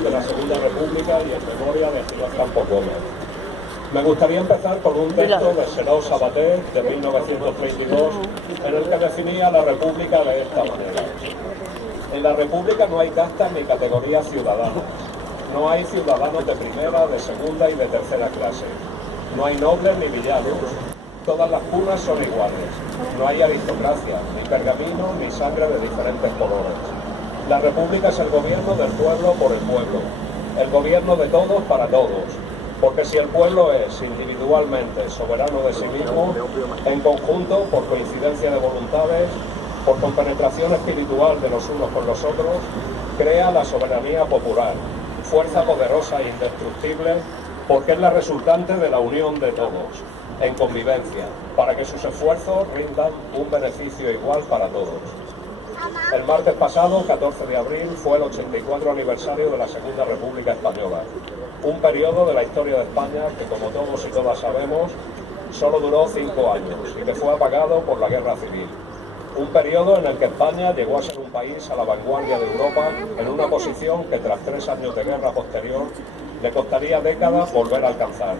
De la Segunda República y en memoria de Gil Campos Gómez. Me gustaría empezar con un texto de Seró Sabater de 1932 en el que definía la República de esta manera. En la República no hay castas ni categorías ciudadanas. No hay ciudadanos de primera, de segunda y de tercera clase. No hay nobles ni villanos. Todas las cunas son iguales. No hay aristocracia, ni pergamino, ni sangre de diferentes colores. La República es el gobierno del pueblo por el pueblo, el gobierno de todos para todos, porque si el pueblo es individualmente soberano de sí mismo, en conjunto, por coincidencia de voluntades, por compenetración espiritual de los unos con los otros, crea la soberanía popular, fuerza poderosa e indestructible, porque es la resultante de la unión de todos, en convivencia, para que sus esfuerzos rindan un beneficio igual para todos. El martes pasado, 14 de abril, fue el 84 aniversario de la Segunda República Española, un periodo de la historia de España que, como todos y todas sabemos, solo duró 5 años y que fue apagado por la Guerra Civil. Un periodo en el que España llegó a ser un país a la vanguardia de Europa en una posición que tras 3 años de guerra posterior le costaría décadas volver a alcanzar,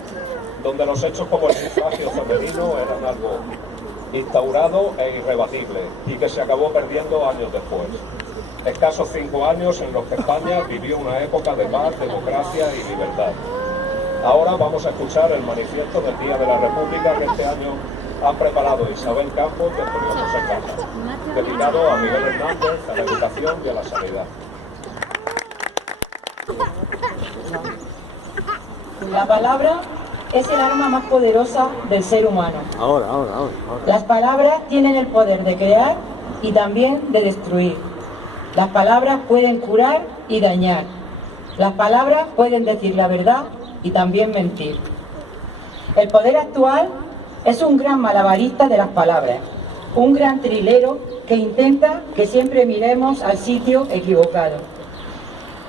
donde los hechos como el sufragio femenino eran algo instaurado e irrebatible y que se acabó perdiendo años después. Escasos 5 años en los que España vivió una época de paz, democracia y libertad. Ahora vamos a escuchar el manifiesto del Día de la República que este año han preparado Isabel Campos del periódico Se Casa, dedicado a Miguel Hernández, a la educación y a la sanidad. La palabra es el arma más poderosa del ser humano. Ahora. Las palabras tienen el poder de crear y también de destruir. Las palabras pueden curar y dañar. Las palabras pueden decir la verdad y también mentir. El poder actual es un gran malabarista de las palabras, un gran trilero que intenta que siempre miremos al sitio equivocado.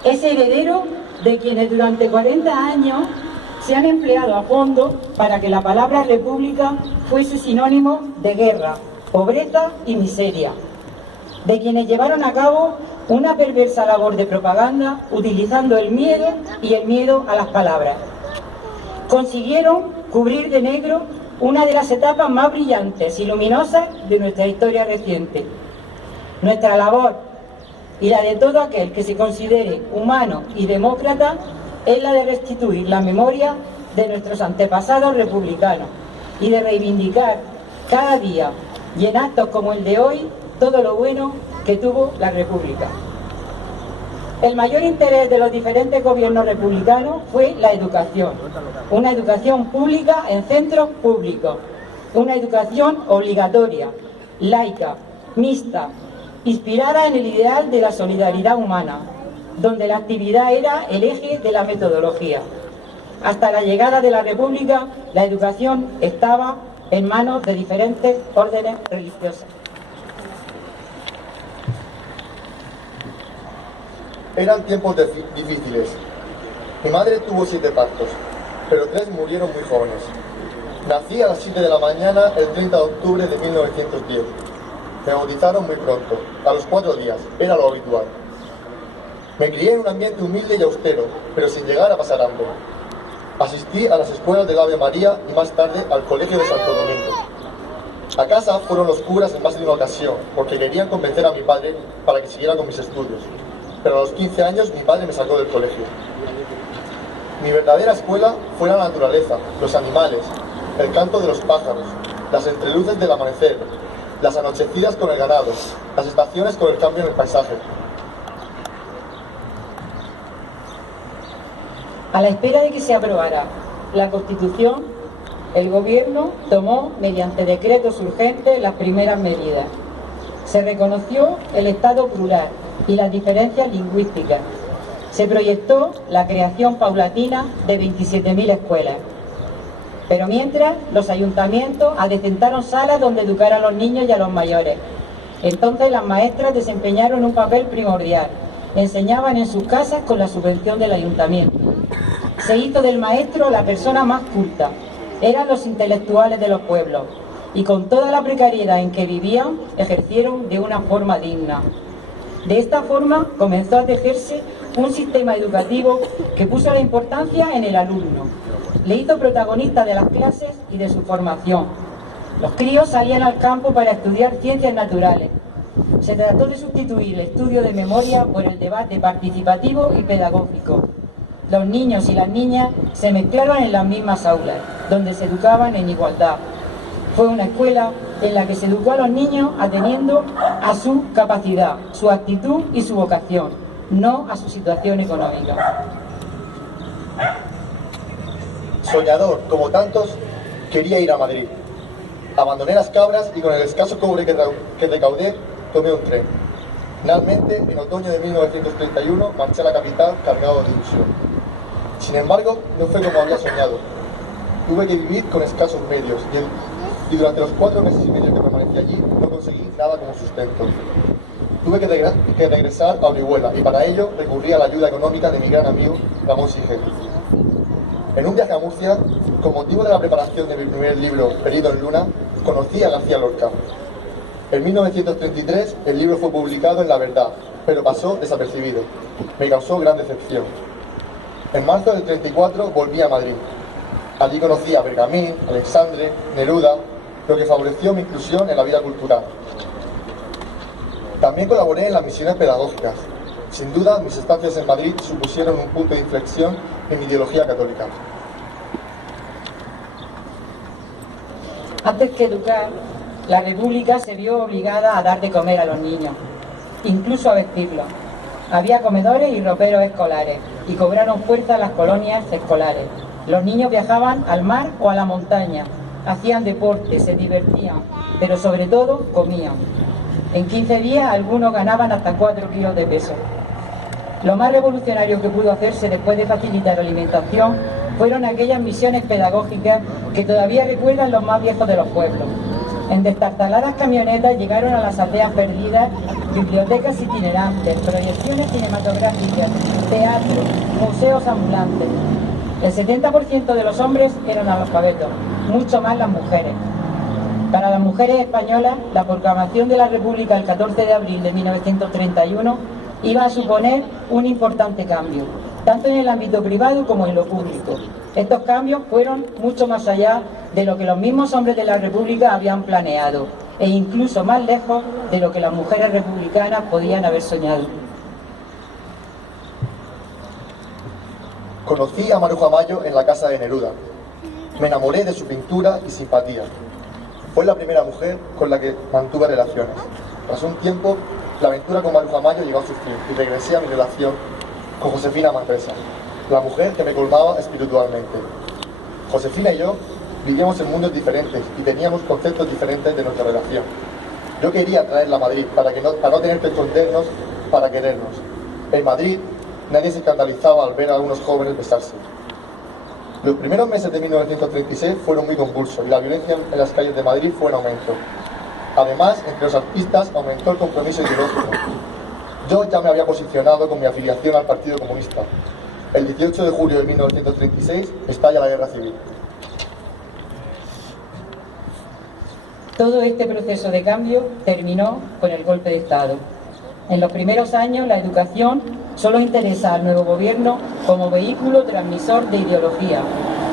Es heredero de quienes durante 40 años se han empleado a fondo para que la palabra república fuese sinónimo de guerra, pobreza y miseria, de quienes llevaron a cabo una perversa labor de propaganda utilizando el miedo y el miedo a las palabras. Consiguieron cubrir de negro una de las etapas más brillantes y luminosas de nuestra historia reciente. Nuestra labor y la de todo aquel que se considere humano y demócrata es la de restituir la memoria de nuestros antepasados republicanos y de reivindicar cada día y en actos como el de hoy todo lo bueno que tuvo la República. El mayor interés de los diferentes gobiernos republicanos fue la educación, una educación pública en centros públicos, una educación obligatoria, laica, mixta, inspirada en el ideal de la solidaridad humana, donde la actividad era el eje de la metodología. Hasta la llegada de la República, la educación estaba en manos de diferentes órdenes religiosas. Eran tiempos difíciles. Mi madre tuvo 7 partos, pero 3 murieron muy jóvenes. Nací a las 7 de la mañana el 30 de octubre de 1910. Me bautizaron muy pronto, a los 4 días, era lo habitual. Me crié en un ambiente humilde y austero, pero sin llegar a pasar hambre. Asistí a las escuelas del Ave María y más tarde al Colegio de Santo Domingo. A casa fueron los curas en más de una ocasión, porque querían convencer a mi padre para que siguiera con mis estudios. Pero a los 15 años mi padre me sacó del colegio. Mi verdadera escuela fue la naturaleza, los animales, el canto de los pájaros, las entreluces del amanecer, las anochecidas con el ganado, las estaciones con el cambio en el paisaje. A la espera de que se aprobara la Constitución, el Gobierno tomó, mediante decretos urgentes, las primeras medidas. Se reconoció el Estado plural y las diferencias lingüísticas. Se proyectó la creación paulatina de 27.000 escuelas. Pero mientras, los ayuntamientos adecentaron salas donde educar a los niños y a los mayores. Entonces las maestras desempeñaron un papel primordial. Enseñaban en sus casas con la subvención del ayuntamiento. Se hizo del maestro la persona más culta. Eran los intelectuales de los pueblos. Y con toda la precariedad en que vivían, ejercieron de una forma digna. De esta forma comenzó a tejerse un sistema educativo que puso la importancia en el alumno. Le hizo protagonista de las clases y de su formación. Los críos salían al campo para estudiar ciencias naturales. Se trató de sustituir el estudio de memoria por el debate participativo y pedagógico. Los niños y las niñas se mezclaron en las mismas aulas, donde se educaban en igualdad. Fue una escuela en la que se educó a los niños atendiendo a su capacidad, su actitud y su vocación, no a su situación económica. Soñador, como tantos, quería ir a Madrid. Abandoné las cabras y con el escaso cobre que recaudé, tomé un tren. Finalmente, en otoño de 1931, marché a la capital cargado de ilusión. Sin embargo, no fue como había soñado. Tuve que vivir con escasos medios y durante los 4 meses y medio que permanecí allí no conseguí nada como sustento. Tuve que regresar a Orihuela y para ello recurrí a la ayuda económica de mi gran amigo Ramón Sige. En un viaje a Murcia, con motivo de la preparación de mi primer libro, Perdido en Luna, conocí a García Lorca. En 1933 el libro fue publicado en La Verdad, pero pasó desapercibido. Me causó gran decepción. En marzo del 34 volví a Madrid. Allí conocí a Bergamín, Alexandre, Neruda, lo que favoreció mi inclusión en la vida cultural. También colaboré en las misiones pedagógicas. Sin duda, mis estancias en Madrid supusieron un punto de inflexión en mi ideología católica. Antes que educar, la República se vio obligada a dar de comer a los niños, incluso a vestirlos. Había comedores y roperos escolares, y cobraron fuerza las colonias escolares. Los niños viajaban al mar o a la montaña, hacían deporte, se divertían, pero sobre todo comían. En 15 días algunos ganaban hasta 4 kilos de peso. Lo más revolucionario que pudo hacerse después de facilitar la alimentación fueron aquellas misiones pedagógicas que todavía recuerdan los más viejos de los pueblos. En destartaladas camionetas llegaron a las aldeas perdidas bibliotecas itinerantes, proyecciones cinematográficas, teatro, museos ambulantes. El 70% de los hombres eran analfabetos, mucho más las mujeres. Para las mujeres españolas, la proclamación de la República el 14 de abril de 1931 iba a suponer un importante cambio, tanto en el ámbito privado como en lo público. Estos cambios fueron mucho más allá de lo que los mismos hombres de la República habían planeado, e incluso más lejos de lo que las mujeres republicanas podían haber soñado. Conocí a Maruja Mayo en la casa de Neruda. Me enamoré de su pintura y simpatía. Fue la primera mujer con la que mantuve relaciones. Tras un tiempo, la aventura con Maruja Mayo llegó a su fin y regresé a mi relación con Josefina Manresa, la mujer que me colmaba espiritualmente. Josefina y yo vivíamos en mundos diferentes y teníamos conceptos diferentes de nuestra relación. Yo quería traerla a Madrid para no tener que escondernos, para querernos. En Madrid, nadie se escandalizaba al ver a unos jóvenes besarse. Los primeros meses de 1936 fueron muy convulsos y la violencia en las calles de Madrid fue en aumento. Además, entre los artistas aumentó el compromiso ideológico. Yo ya me había posicionado con mi afiliación al Partido Comunista. El 18 de julio de 1936 estalla la Guerra Civil. Todo este proceso de cambio terminó con el golpe de Estado. En los primeros años, la educación solo interesa al nuevo gobierno como vehículo transmisor de ideología,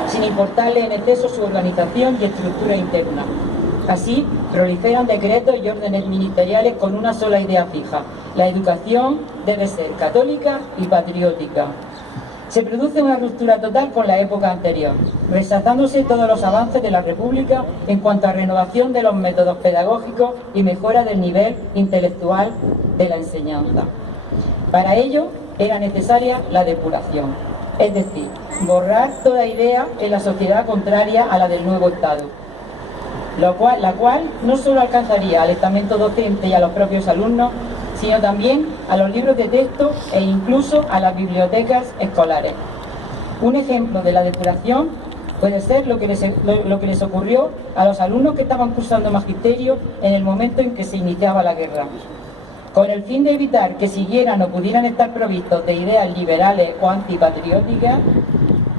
sin importarle en exceso su organización y estructura interna. Así, proliferan decretos y órdenes ministeriales con una sola idea fija: la educación debe ser católica y patriótica. Se produce una ruptura total con la época anterior, rechazándose todos los avances de la República en cuanto a renovación de los métodos pedagógicos y mejora del nivel intelectual de la enseñanza. Para ello era necesaria la depuración, es decir, borrar toda idea en la sociedad contraria a la del nuevo Estado, la cual no solo alcanzaría al estamento docente y a los propios alumnos, sino también a los libros de texto e incluso a las bibliotecas escolares. Un ejemplo de la depuración puede ser lo que les ocurrió a los alumnos que estaban cursando magisterio en el momento en que se iniciaba la guerra. Con el fin de evitar que siguieran o pudieran estar provistos de ideas liberales o antipatrióticas,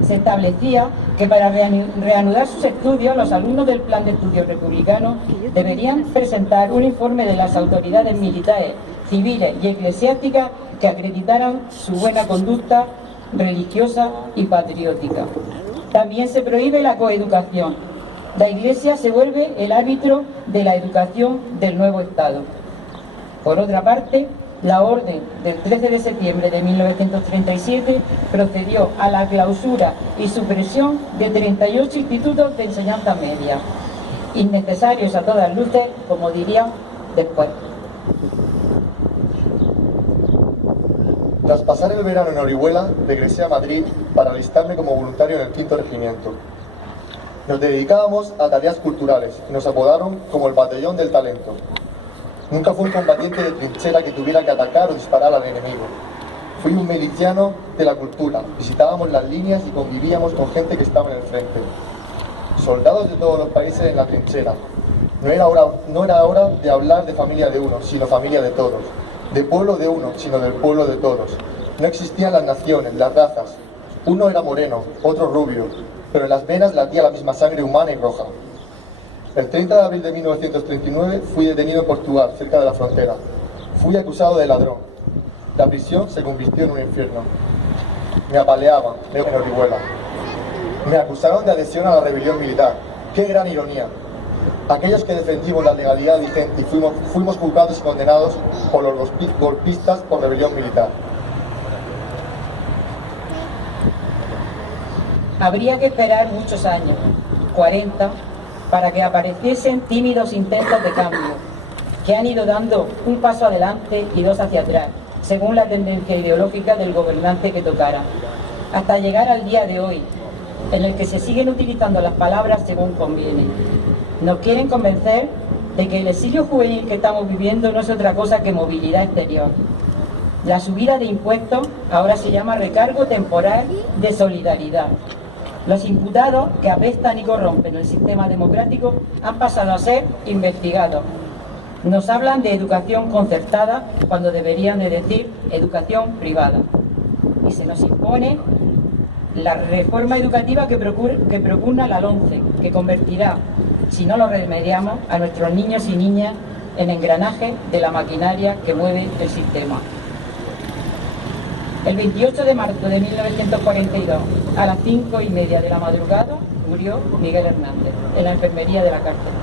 se establecía que para reanudar sus estudios, los alumnos del Plan de Estudios Republicano deberían presentar un informe de las autoridades militares, civiles y eclesiásticas que acreditaran su buena conducta religiosa y patriótica. También se prohíbe la coeducación. La Iglesia se vuelve el árbitro de la educación del nuevo Estado. Por otra parte, la orden del 13 de septiembre de 1937 procedió a la clausura y supresión de 38 institutos de enseñanza media, innecesarios a todas luces, como diría después. Tras pasar el verano en Orihuela, regresé a Madrid para alistarme como voluntario en el 5º Regimiento. Nos dedicábamos a tareas culturales y nos apodaron como el Batallón del Talento. Nunca fui un combatiente de trinchera que tuviera que atacar o disparar al enemigo. Fui un miliciano de la cultura, visitábamos las líneas y convivíamos con gente que estaba en el frente. Soldados de todos los países en la trinchera. No era hora de hablar de familia de uno, sino familia de todos. De pueblo de uno, sino del pueblo de todos. No existían las naciones, las razas. Uno era moreno, otro rubio, pero en las venas latía la misma sangre humana y roja. El 30 de abril de 1939 fui detenido en Portugal, cerca de la frontera. Fui acusado de ladrón. La prisión se convirtió en un infierno. Me apaleaban, en Orihuela. Me acusaron de adhesión a la rebelión militar. ¡Qué gran ironía! Aquellos que defendimos la legalidad vigente y fuimos juzgados y condenados por los golpistas por rebelión militar. Habría que esperar muchos años, 40, para que apareciesen tímidos intentos de cambio, que han ido dando un paso adelante y dos hacia atrás, según la tendencia ideológica del gobernante que tocara, hasta llegar al día de hoy, en el que se siguen utilizando las palabras según conviene. Nos quieren convencer de que el exilio juvenil que estamos viviendo no es otra cosa que movilidad exterior. La subida de impuestos ahora se llama recargo temporal de solidaridad. Los imputados que apestan y corrompen el sistema democrático han pasado a ser investigados. Nos hablan de educación concertada cuando deberían de decir educación privada. Y se nos impone la reforma educativa que propugna la LOMCE, que convertirá, si no lo remediamos, a nuestros niños y niñas en engranaje de la maquinaria que mueve el sistema. El 28 de marzo de 1942, a las 5:30 de la madrugada, murió Miguel Hernández, en la enfermería de la cárcel.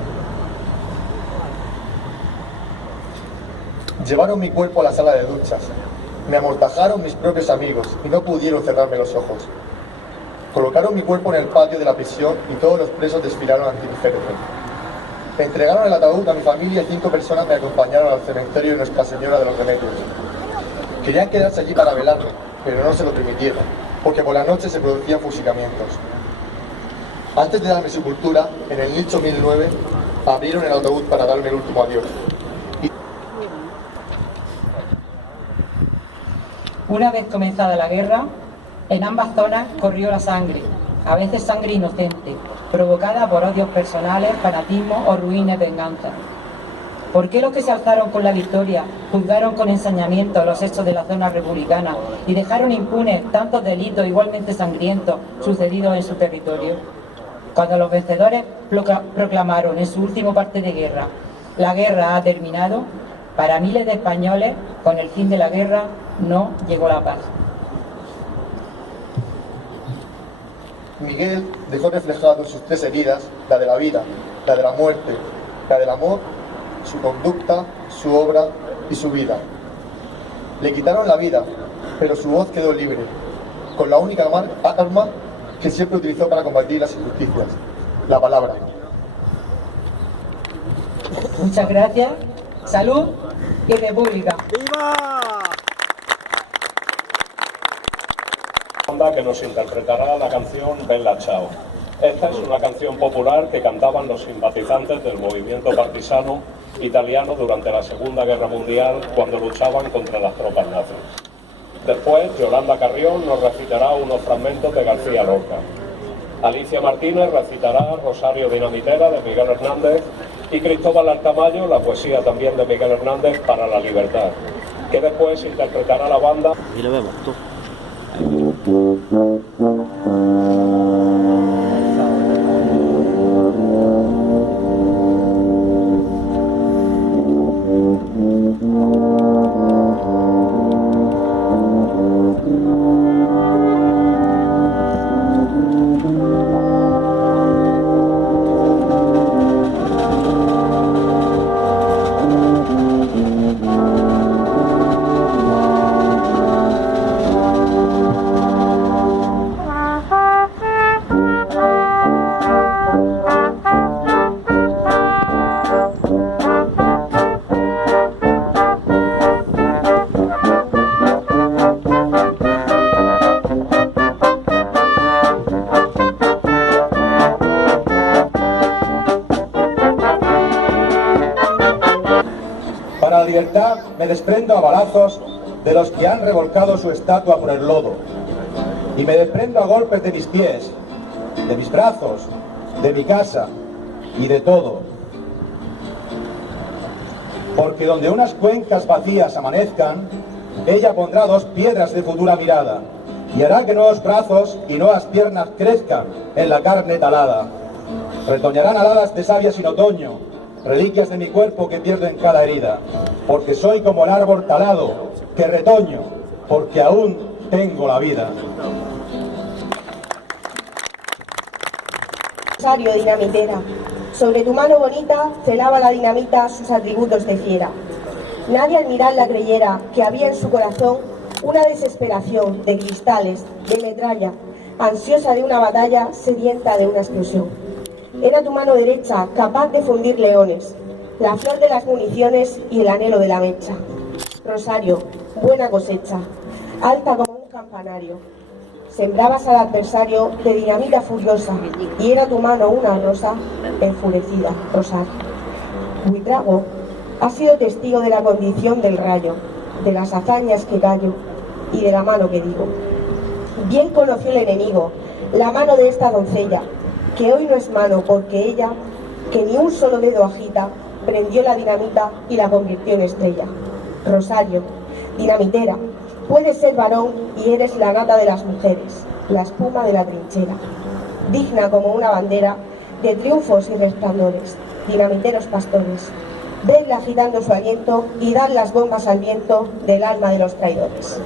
Llevaron mi cuerpo a la sala de duchas. Me amortajaron mis propios amigos y no pudieron cerrarme los ojos. Colocaron mi cuerpo en el patio de la prisión y todos los presos desfilaron ante mi féretro. Me entregaron el ataúd a mi familia y 5 personas me acompañaron al cementerio de Nuestra Señora de los Remedios. Querían quedarse allí para velarme, pero no se lo permitieron, porque por la noche se producían fusilamientos. Antes de darme sepultura, en el nicho 1009, abrieron el ataúd para darme el último adiós. Una vez comenzada la guerra, en ambas zonas corrió la sangre, a veces sangre inocente, provocada por odios personales, fanatismo o ruines venganzas. ¿Por qué los que se alzaron con la victoria juzgaron con ensañamiento los hechos de la zona republicana y dejaron impunes tantos delitos igualmente sangrientos sucedidos en su territorio? Cuando los vencedores proclamaron en su último parte de guerra: la guerra ha terminado, para miles de españoles, con el fin de la guerra, no llegó la paz. Miguel dejó reflejado en sus tres heridas la de la vida, la de la muerte, la del amor, su conducta, su obra y su vida. Le quitaron la vida, pero su voz quedó libre, con la única arma que siempre utilizó para combatir las injusticias: la palabra. Muchas gracias. Salud y República. ¡Viva! Banda que nos interpretará la canción Bella Ciao. Esta es una canción popular que cantaban los simpatizantes del movimiento partisano italiano durante la Segunda Guerra Mundial, cuando luchaban contra las tropas nazis. Después, Yolanda Carrión nos recitará unos fragmentos de García Lorca. Alicia Martínez recitará Rosario Dinamitera de Miguel Hernández y Cristóbal Altamayo la poesía también de Miguel Hernández, Para la Libertad, que después interpretará la banda. Y lo vemos tú. Para la libertad me desprendo a balazos de los que han revolcado su estatua por el lodo, y me desprendo a golpes de mis pies, de mis brazos, de mi casa y de todo. Porque donde unas cuencas vacías amanezcan, ella pondrá dos piedras de futura mirada, y hará que nuevos brazos y nuevas piernas crezcan en la carne talada. Retoñarán aladas de savia sin otoño, reliquias de mi cuerpo que pierdo en cada herida, porque soy como el árbol talado, que retoño, porque aún tengo la vida. Rosario dinamitera, sobre tu mano bonita celaba la dinamita sus atributos de fiera. Nadie al mirarla creyera que había en su corazón una desesperación de cristales, de metralla, ansiosa de una batalla, sedienta de una explosión. Era tu mano derecha capaz de fundir leones, la flor de las municiones y el anhelo de la mecha. Rosario, buena cosecha, alta como un campanario. Sembrabas al adversario de dinamita furiosa, y era tu mano una rosa enfurecida, Rosario. Buitrago ha sido testigo de la condición del rayo, de las hazañas que callo y de la mano que digo. Bien conoció el enemigo la mano de esta doncella, que hoy no es mano porque ella, que ni un solo dedo agita, prendió la dinamita y la convirtió en estrella. Rosario, dinamitera, puedes ser varón y eres la gata de las mujeres, la espuma de la trinchera, digna como una bandera de triunfos y resplandores, dinamiteros pastores, vedla agitando su aliento y dan las bombas al viento del alma de los traidores.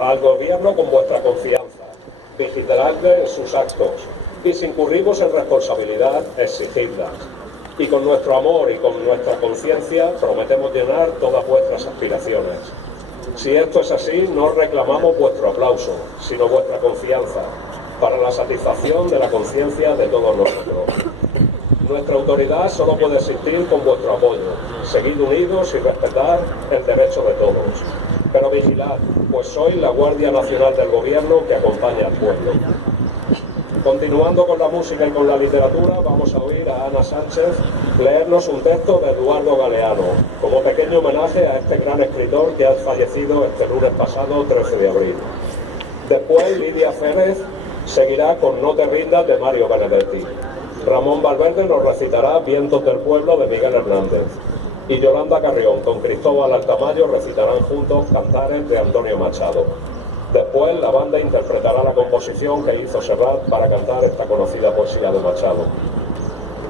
Al gobierno con vuestra confianza, vigiladle en sus actos y si incurrimos en responsabilidad, exigidlas. Y con nuestro amor y con nuestra conciencia prometemos llenar todas vuestras aspiraciones. Si esto es así, no reclamamos vuestro aplauso, sino vuestra confianza, para la satisfacción de la conciencia de todos nosotros. Nuestra autoridad solo puede existir con vuestro apoyo. Seguid unidos y respetad el derecho de todos. Pero vigilad, pues sois la Guardia Nacional del Gobierno que acompaña al pueblo. Continuando con la música y con la literatura, vamos a oír a Ana Sánchez leernos un texto de Eduardo Galeano, como pequeño homenaje a este gran escritor que ha fallecido este lunes pasado, 13 de abril. Después, Lidia Férez seguirá con No te rindas de Mario Benedetti. Ramón Valverde nos recitará Vientos del Pueblo de Miguel Hernández. Y Yolanda Carrión con Cristóbal Altamayo recitarán juntos Cantares de Antonio Machado. Después, la banda interpretará la composición que hizo Serrat para cantar esta conocida poesía de Machado.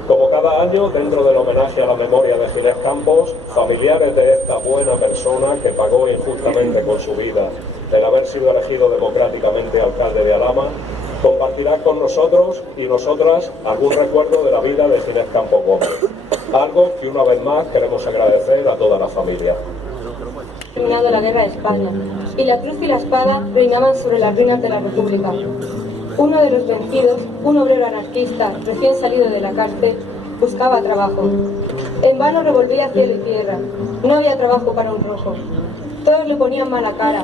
Como cada año, dentro del homenaje a la memoria de Ginés Campos, familiares de esta buena persona que pagó injustamente con su vida el haber sido elegido democráticamente alcalde de Alhama, compartirán con nosotros y nosotras algún recuerdo de la vida de Ginés Campos Gómez. Algo que una vez más queremos agradecer a toda la familia. Terminado la guerra de España, y la cruz y la espada reinaban sobre las ruinas de la República. Uno de los vencidos, un obrero anarquista recién salido de la cárcel, buscaba trabajo. En vano revolvía cielo y tierra, no había trabajo para un rojo. Todos le ponían mala cara,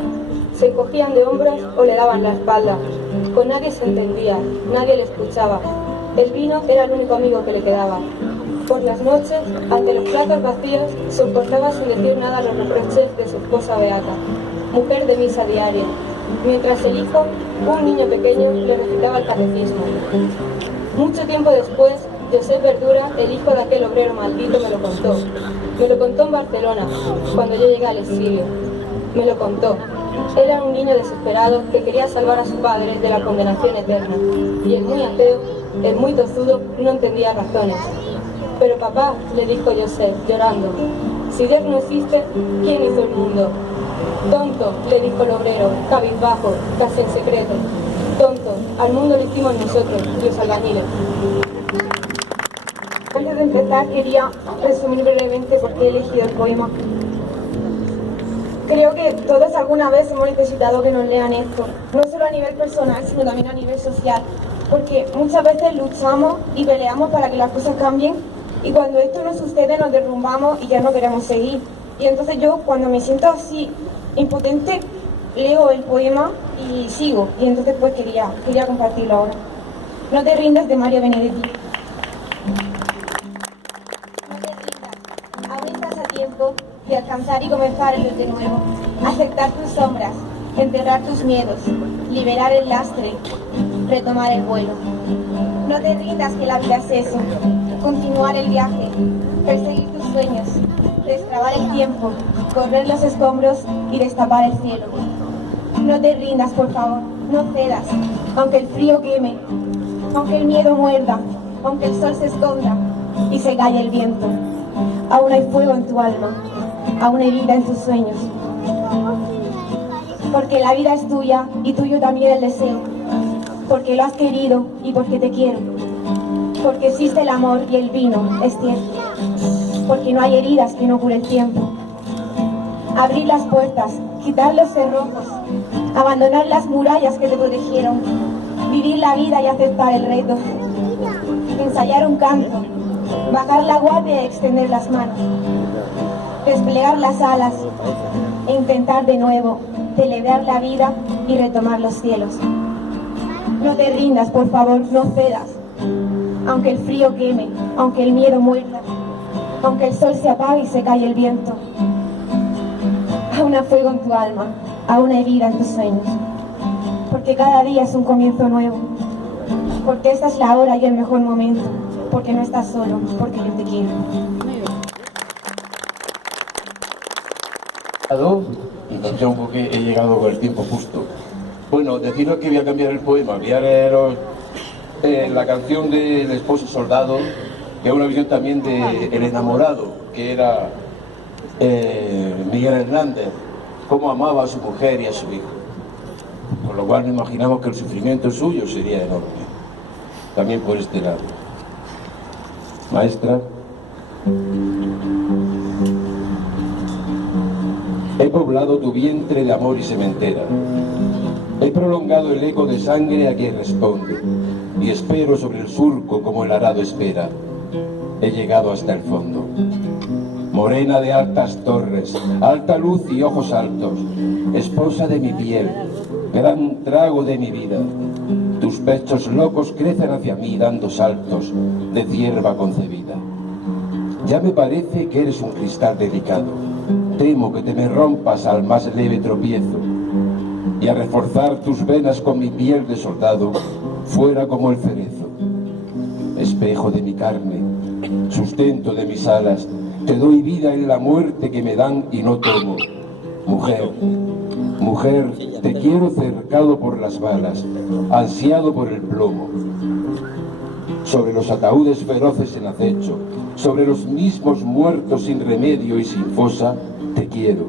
se encogían de hombros o le daban la espalda. Con nadie se entendía, nadie le escuchaba. El vino era el único amigo que le quedaba. Por las noches, ante los platos vacíos, soportaba sin decir nada los reproches de su esposa Beata, mujer de misa diaria, mientras el hijo, un niño pequeño, le recitaba el catecismo. Mucho tiempo después, Josep Verdura, el hijo de aquel obrero maldito, me lo contó. Me lo contó en Barcelona, cuando yo llegué al exilio. Me lo contó. Era un niño desesperado que quería salvar a su padre de la condenación eterna. Y el muy ateo, el muy tozudo, no entendía razones. Pero papá, le dijo Josep, llorando, si Dios no existe, ¿quién hizo el mundo? Tonto, le dijo el obrero, cabizbajo, casi en secreto. Tonto, al mundo lo hicimos nosotros, los albañiles. Antes de empezar, quería resumir brevemente por qué he elegido el poema. Creo que todos alguna vez hemos necesitado que nos lean esto, no solo a nivel personal, sino también a nivel social, porque muchas veces luchamos y peleamos para que las cosas cambien, y cuando esto no sucede nos derrumbamos y ya no queremos seguir. Y entonces yo, cuando me siento así impotente, leo el poema y sigo, y entonces pues quería compartirlo ahora. No te rindas, de Mario Benedetti. No te rindas, aún estás a tiempo de alcanzar y comenzar desde nuevo, aceptar tus sombras, enterrar tus miedos, liberar el lastre, retomar el vuelo. No te rindas, que la vida es eso, continuar el viaje, perseguir tus sueños, destrabar el tiempo, correr los escombros y destapar el cielo. No te rindas, por favor, no cedas, aunque el frío queme, aunque el miedo muerda, aunque el sol se esconda y se calle el viento. Aún hay fuego en tu alma, aún hay vida en tus sueños. Porque la vida es tuya y tuyo también el deseo. Porque lo has querido y porque te quiero. Porque existe el amor y el vino, es cierto. Porque no hay heridas que no cure el tiempo. Abrir las puertas, quitar los cerrojos, abandonar las murallas que te protegieron, vivir la vida y aceptar el reto, ensayar un canto, bajar la guardia y extender las manos, desplegar las alas e intentar de nuevo celebrar la vida y retomar los cielos. No te rindas, por favor, no cedas, aunque el frío queme, aunque el miedo muerda, aunque el sol se apague y se calle el viento. Aún hay fuego en tu alma, aún hay vida en tus sueños, porque cada día es un comienzo nuevo, porque esta es la hora y el mejor momento, porque no estás solo, porque yo te quiero. Y un poco he llegado con el tiempo justo. Bueno, deciros que voy a cambiar el poema, voy a leeros la canción del esposo soldado, que es una visión también de El enamorado, que era Miguel Hernández, cómo amaba a su mujer y a su hijo. Con lo cual nos imaginamos que el sufrimiento suyo sería enorme, también por este lado. Maestra. He poblado tu vientre de amor y sementera. He prolongado el eco de sangre a quien responde, y espero sobre el surco como el arado espera. He llegado hasta el fondo. Morena de altas torres, alta luz y ojos altos, esposa de mi piel, gran trago de mi vida. Tus pechos locos crecen hacia mí dando saltos de cierva concebida. Ya me parece que eres un cristal delicado. Temo que te me rompas al más leve tropiezo, y a reforzar tus venas con mi piel de soldado, fuera como el cerezo. Espejo de mi carne, sustento de mis alas, te doy vida en la muerte que me dan y no tomo. Mujer, mujer, te quiero cercado por las balas, ansiado por el plomo. Sobre los ataúdes feroces en acecho, sobre los mismos muertos sin remedio y sin fosa, te quiero,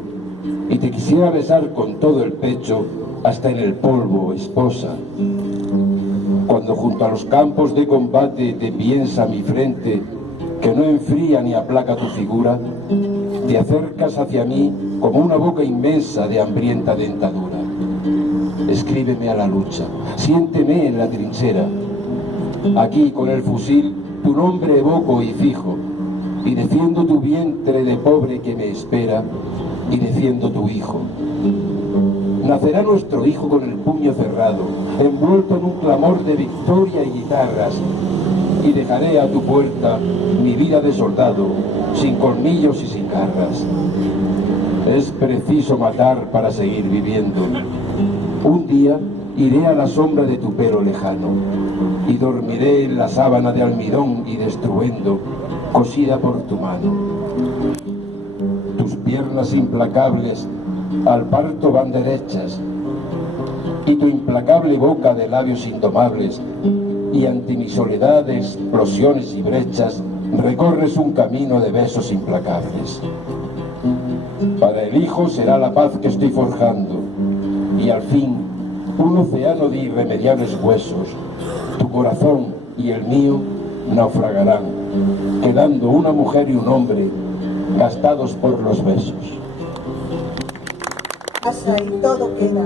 y te quisiera besar con todo el pecho, hasta en el polvo, esposa. Cuando junto a los campos de combate te piensa mi frente, que no enfría ni aplaca tu figura, te acercas hacia mí como una boca inmensa de hambrienta dentadura. Escríbeme a la lucha, siénteme en la trinchera. Aquí con el fusil tu nombre evoco y fijo, y defiendo tu vientre de pobre que me espera, y defiendo tu hijo. Nacerá nuestro hijo con el puño cerrado, envuelto en un clamor de victoria y guitarras, y dejaré a tu puerta mi vida de soldado, sin colmillos y sin garras. Es preciso matar para seguir viviendo. Un día iré a la sombra de tu pelo lejano, y dormiré en la sábana de almidón y de estruendo, cosida por tu mano. Tus piernas implacables al parto van derechas, y tu implacable boca de labios indomables, y ante mi soledad de explosiones y brechas, recorres un camino de besos implacables. Para el hijo será la paz que estoy forjando, y al fin un océano de irremediables huesos, tu corazón y el mío naufragarán, quedando una mujer y un hombre gastados por los besos. Pasa y todo queda,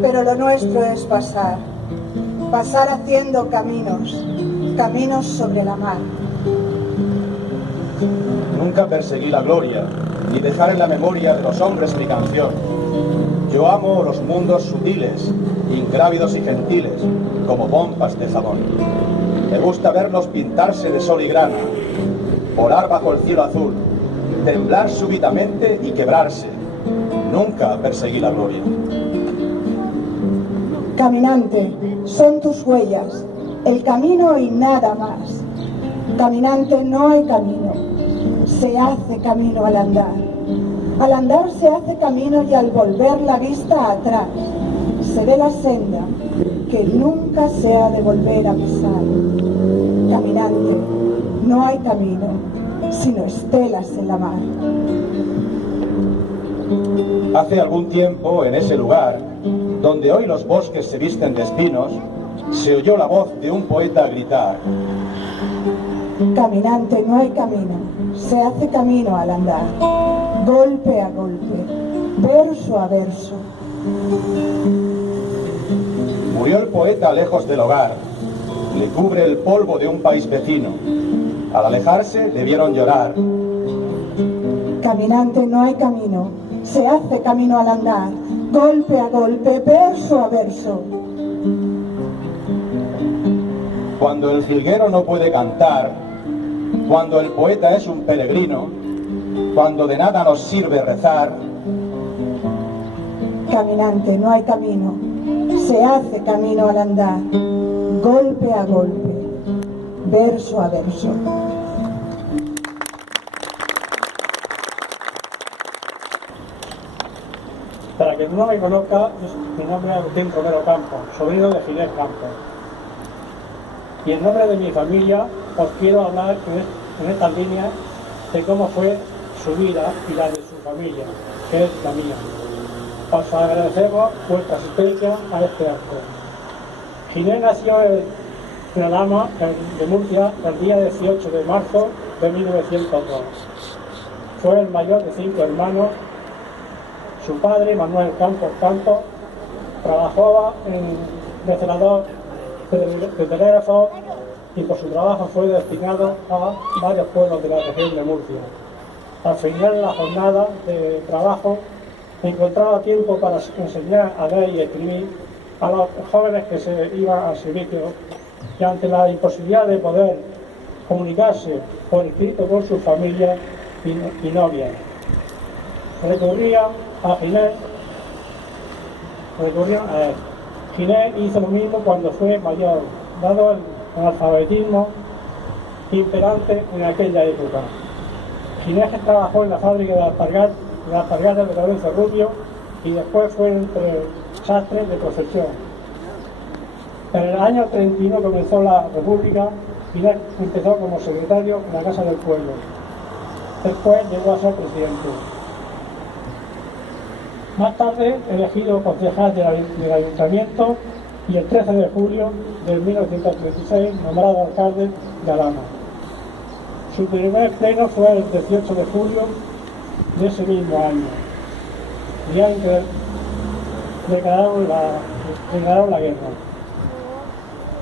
pero lo nuestro es pasar, pasar haciendo caminos, caminos sobre la mar. Nunca perseguí la gloria, ni dejar en la memoria de los hombres mi canción. Yo amo los mundos sutiles, ingrávidos y gentiles, como pompas de jabón. Me gusta verlos pintarse de sol y grana, volar bajo el cielo azul, temblar súbitamente y quebrarse. Nunca perseguí la gloria. Caminante, son tus huellas, el camino y nada más. Caminante, no hay camino, se hace camino al andar. Al andar se hace camino y al volver la vista atrás, se ve la senda que nunca se ha de volver a pisar. Caminante, no hay camino, sino estelas en la mar. Hace algún tiempo, en ese lugar, donde hoy los bosques se visten de espinos, se oyó la voz de un poeta gritar: Caminante, no hay camino, se hace camino al andar, golpe a golpe, verso a verso. Murió el poeta lejos del hogar, le cubre el polvo de un país vecino. Al alejarse le vieron llorar. Caminante, no hay camino, se hace camino al andar, golpe a golpe, verso a verso. Cuando el jilguero no puede cantar, cuando el poeta es un peregrino, cuando de nada nos sirve rezar. Caminante, no hay camino, se hace camino al andar, golpe a golpe, verso a verso. Para quien no me conozca, mi nombre es Agustín Romero Campos, sobrino de Ginés Campos. Y en nombre de mi familia os quiero hablar en estas líneas de cómo fue su vida y la de su familia, que es la mía. Os agradecemos vuestra asistencia a este acto. Ginés nació en Alhama, de Murcia, el día 18 de marzo de 1902. Fue el mayor de 5 hermanos. Su padre, Manuel Campos, trabajaba de celador de telégrafo y por su trabajo fue destinado a varios pueblos de la región de Murcia. Al final de la jornada de trabajo encontraba tiempo para enseñar a leer y escribir a los jóvenes que se iban al servicio, y ante la imposibilidad de poder comunicarse por escrito con su familia y novia, recurría a Ginés, Ginés hizo lo mismo cuando fue mayor, dado el analfabetismo imperante en aquella época. Ginés trabajó en la fábrica de alpargatas de Lorenzo Rubio y después fue entre sastres de profesión. En el año 31 comenzó la República. Ginés empezó como secretario en la Casa del Pueblo. Después llegó a ser presidente. Más tarde, elegido concejal del Ayuntamiento y el 13 de julio de 1936, nombrado alcalde de Alhama. Su primer pleno fue el 18 de julio de ese mismo año, día en que declararon la guerra.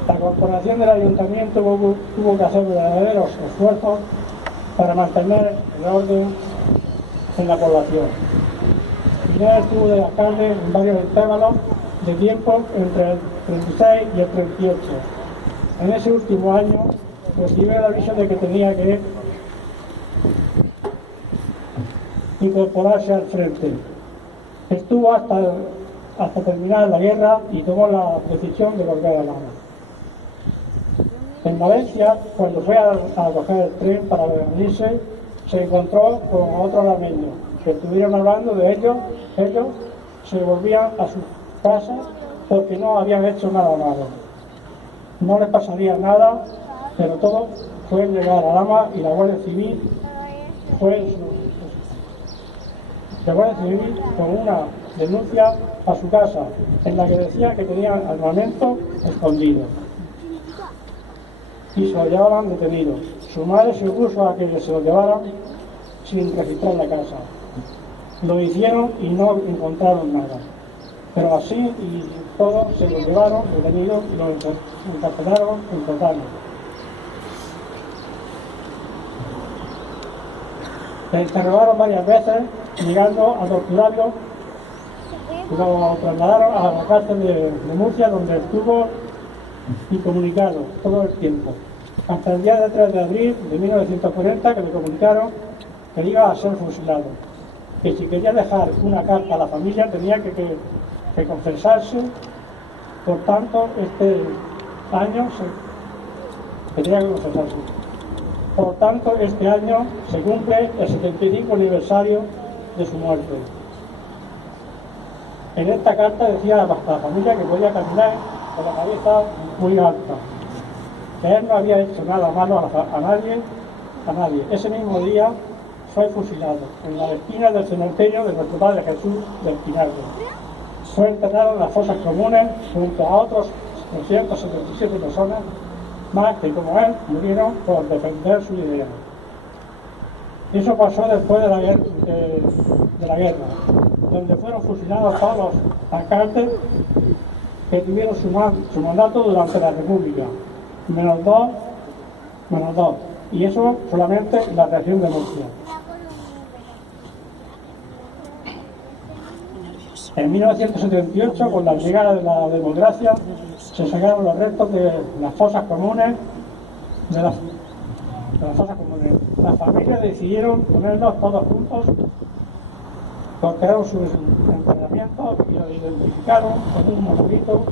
La corporación del Ayuntamiento tuvo que hacer verdaderos esfuerzos para mantener el orden en la población. Pinar estuvo de la carne en varios intervalos de tiempo entre el 36 y el 38. En ese último año recibió la visión de que tenía que incorporarse al frente. Estuvo hasta terminar la guerra y tomó la decisión de volver a Lama. En Valencia, cuando fue a coger el tren para venirse, se encontró con otro lameño, que estuvieron hablando de ellos se volvían a sus casas porque no habían hecho nada malo. No les pasaría nada, pero todo fue llegar a Lama y la Guardia Civil con una denuncia a su casa en la que decía que tenían armamento escondido y se lo llevaban detenido. Su madre se opuso a que se lo llevaran sin registrar la casa. Lo hicieron y no encontraron nada, pero así y todo se lo llevaron detenido y lo encarcelaron en total. Le interrogaron varias veces, llegando a torturarlo. Lo trasladaron a la cárcel de Murcia, donde estuvo incomunicado todo el tiempo, hasta el día 3 de abril de 1940, que le comunicaron que iba a ser fusilado, que si quería dejar una carta a la familia tenía que confesarse. Por tanto, este año se cumple el 75 aniversario de su muerte. En esta carta decía a la familia que podía caminar con la cabeza muy alta, que él no había hecho nada malo a nadie. Ese mismo día fue fusilado en la esquina del cementerio de nuestro Padre Jesús del Pinardo. Fue enterrado en las fosas comunes junto a otros 277 personas más que, como él, murieron por defender su idea. Eso pasó después de la guerra, donde fueron fusilados todos los alcaldes que tuvieron su mandato durante la República, menos dos, y eso solamente en la región de Murcia. En 1978, con la llegada de la democracia, se sacaron los restos de las fosas comunes, Las familias decidieron ponerlos todos juntos, cortaron sus enterramientos y los identificaron con un monolito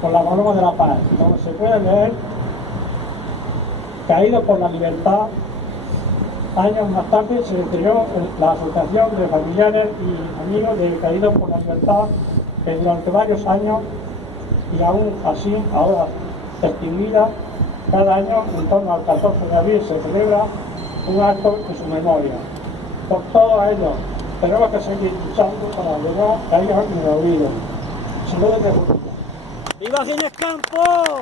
con la paloma de la paz, donde se puede leer: caído por la libertad. Años más tarde se creó la Asociación de Familiares y Amigos de Caídos por la Libertad, que durante varios años, y aún así ahora extinguida, cada año en torno al 14 de abril se celebra un acto en su memoria. Por todos ellos tenemos que seguir luchando para que no caigan en el olvido. Saludos de República. ¡Viva Ginés Campos!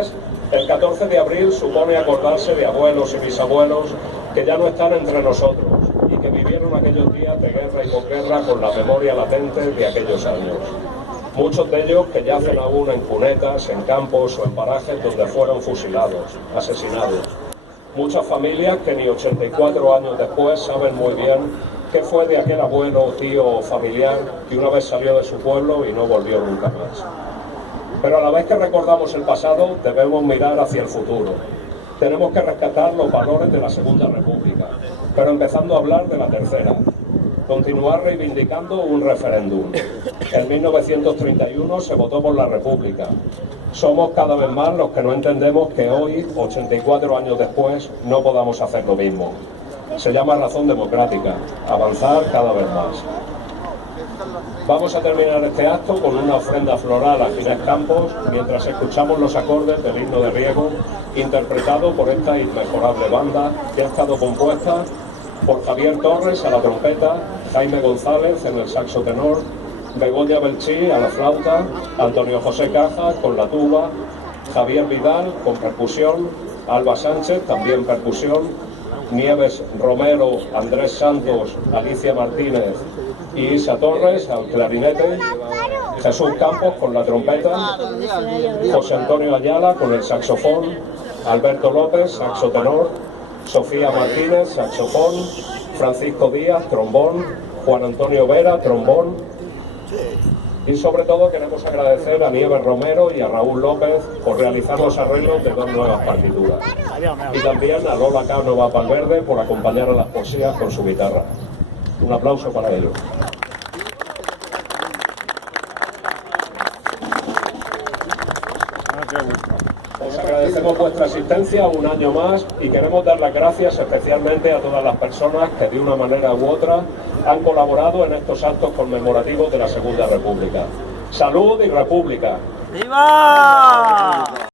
entonces, el 14 de abril supone acordarse de abuelos y bisabuelos que ya no están entre nosotros y que vivieron aquellos días de guerra y posguerra con la memoria latente de aquellos años. Muchos de ellos que yacen aún en cunetas, en campos o en parajes donde fueron fusilados, asesinados. Muchas familias que ni 84 años después saben muy bien qué fue de aquel abuelo, tío o familiar que una vez salió de su pueblo y no volvió nunca más. Pero a la vez que recordamos el pasado, debemos mirar hacia el futuro. Tenemos que rescatar los valores de la Segunda República, pero empezando a hablar de la Tercera. Continuar reivindicando un referéndum. En 1931 se votó por la República. Somos cada vez más los que no entendemos que hoy, 84 años después, no podamos hacer lo mismo. Se llama razón democrática, avanzar cada vez más. Vamos a terminar este acto con una ofrenda floral a Ginés Campos, mientras escuchamos los acordes del himno de Riego, interpretado por esta inmejorable banda, que ha estado compuesta por Javier Torres a la trompeta, Jaime González en el saxo tenor, Begoña Belchí a la flauta, Antonio José Caja con la tuba, Javier Vidal con percusión, Alba Sánchez también percusión, Nieves Romero, Andrés Santos, Alicia Martínez y Isa Torres al clarinete, Jesús Campos con la trompeta, José Antonio Ayala con el saxofón, Alberto López, saxo tenor, Sofía Martínez, saxofón, Francisco Díaz, trombón, Juan Antonio Vera, trombón. Y sobre todo queremos agradecer a Nieves Romero y a Raúl López por realizar los arreglos de 2 nuevas partituras. Y también a Lola Cánova Valverde por acompañar a las poesías con su guitarra. Un aplauso para ellos. Os agradecemos vuestra asistencia un año más y queremos dar las gracias especialmente a todas las personas que de una manera u otra han colaborado en estos actos conmemorativos de la Segunda República. ¡Salud y República! ¡Viva!